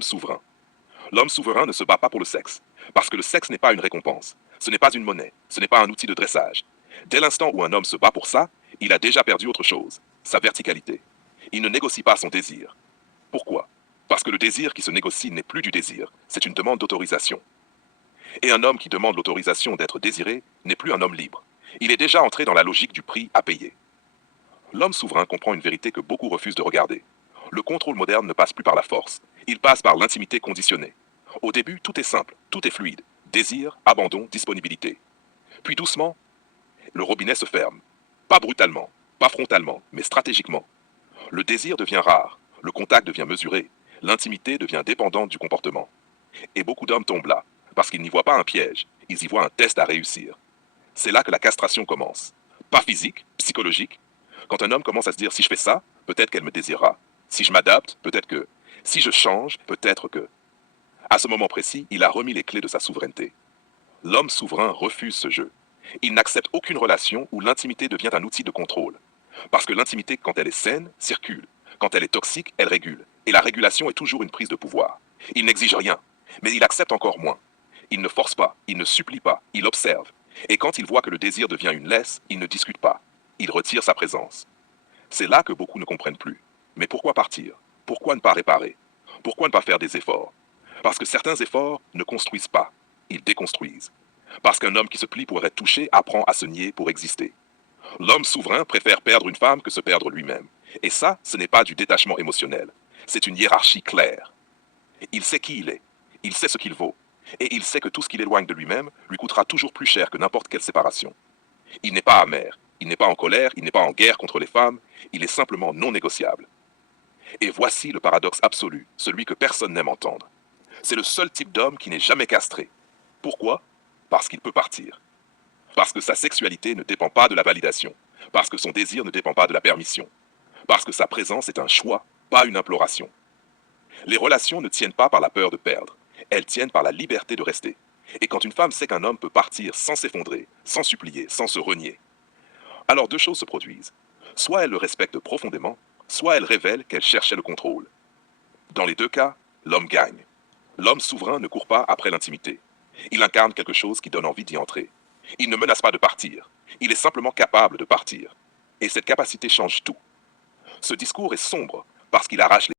Souverain. L'homme souverain ne se bat pas pour le sexe, parce que le sexe n'est pas une récompense, ce n'est pas une monnaie, ce n'est pas un outil de dressage. Dès l'instant où un homme se bat pour ça, il a déjà perdu autre chose, sa verticalité. Il ne négocie pas son désir. Pourquoi? Parce que le désir qui se négocie n'est plus du désir, c'est une demande d'autorisation. Et un homme qui demande l'autorisation d'être désiré n'est plus un homme libre. Il est déjà entré dans la logique du prix à payer. L'homme souverain comprend une vérité que beaucoup refusent de regarder. Le contrôle moderne ne passe plus par la force, il passe par l'intimité conditionnée. Au début, tout est simple, tout est fluide. Désir, abandon, disponibilité. Puis doucement, le robinet se ferme. Pas brutalement, pas frontalement, mais stratégiquement. Le désir devient rare, le contact devient mesuré, l'intimité devient dépendante du comportement. Et beaucoup d'hommes tombent là, parce qu'ils n'y voient pas un piège, ils y voient un test à réussir. C'est là que la castration commence. Pas physique, psychologique. Quand un homme commence à se dire si je fais ça, peut-être qu'elle me désirera. Si je m'adapte, peut-être que. Si je change, peut-être que. À ce moment précis, il a remis les clés de sa souveraineté. L'homme souverain refuse ce jeu. Il n'accepte aucune relation où l'intimité devient un outil de contrôle. Parce que l'intimité, quand elle est saine, circule. Quand elle est toxique, elle régule. Et la régulation est toujours une prise de pouvoir. Il n'exige rien, mais il accepte encore moins. Il ne force pas, il ne supplie pas, il observe. Et quand il voit que le désir devient une laisse, il ne discute pas. Il retire sa présence. C'est là que beaucoup ne comprennent plus. Mais pourquoi partir? Pourquoi ne pas réparer? Pourquoi ne pas faire des efforts? Parce que certains efforts ne construisent pas, ils déconstruisent. Parce qu'un homme qui se plie pour être touché apprend à se nier pour exister. L'homme souverain préfère perdre une femme que se perdre lui-même. Et ça, ce n'est pas du détachement émotionnel. C'est une hiérarchie claire. Il sait qui il est. Il sait ce qu'il vaut. Et il sait que tout ce qu'il éloigne de lui-même lui coûtera toujours plus cher que n'importe quelle séparation. Il n'est pas amer. Il n'est pas en colère. Il n'est pas en guerre contre les femmes. Il est simplement non négociable. Et voici le paradoxe absolu, celui que personne n'aime entendre. C'est le seul type d'homme qui n'est jamais castré. Pourquoi? Parce qu'il peut partir. Parce que sa sexualité ne dépend pas de la validation. Parce que son désir ne dépend pas de la permission. Parce que sa présence est un choix, pas une imploration. Les relations ne tiennent pas par la peur de perdre. Elles tiennent par la liberté de rester. Et quand une femme sait qu'un homme peut partir sans s'effondrer, sans supplier, sans se renier, alors deux choses se produisent. Soit elle le respecte profondément, soit elle révèle qu'elle cherchait le contrôle. Dans les deux cas, l'homme gagne. L'homme souverain ne court pas après l'intimité. Il incarne quelque chose qui donne envie d'y entrer. Il ne menace pas de partir. Il est simplement capable de partir. Et cette capacité change tout. Ce discours est sombre parce qu'il arrache les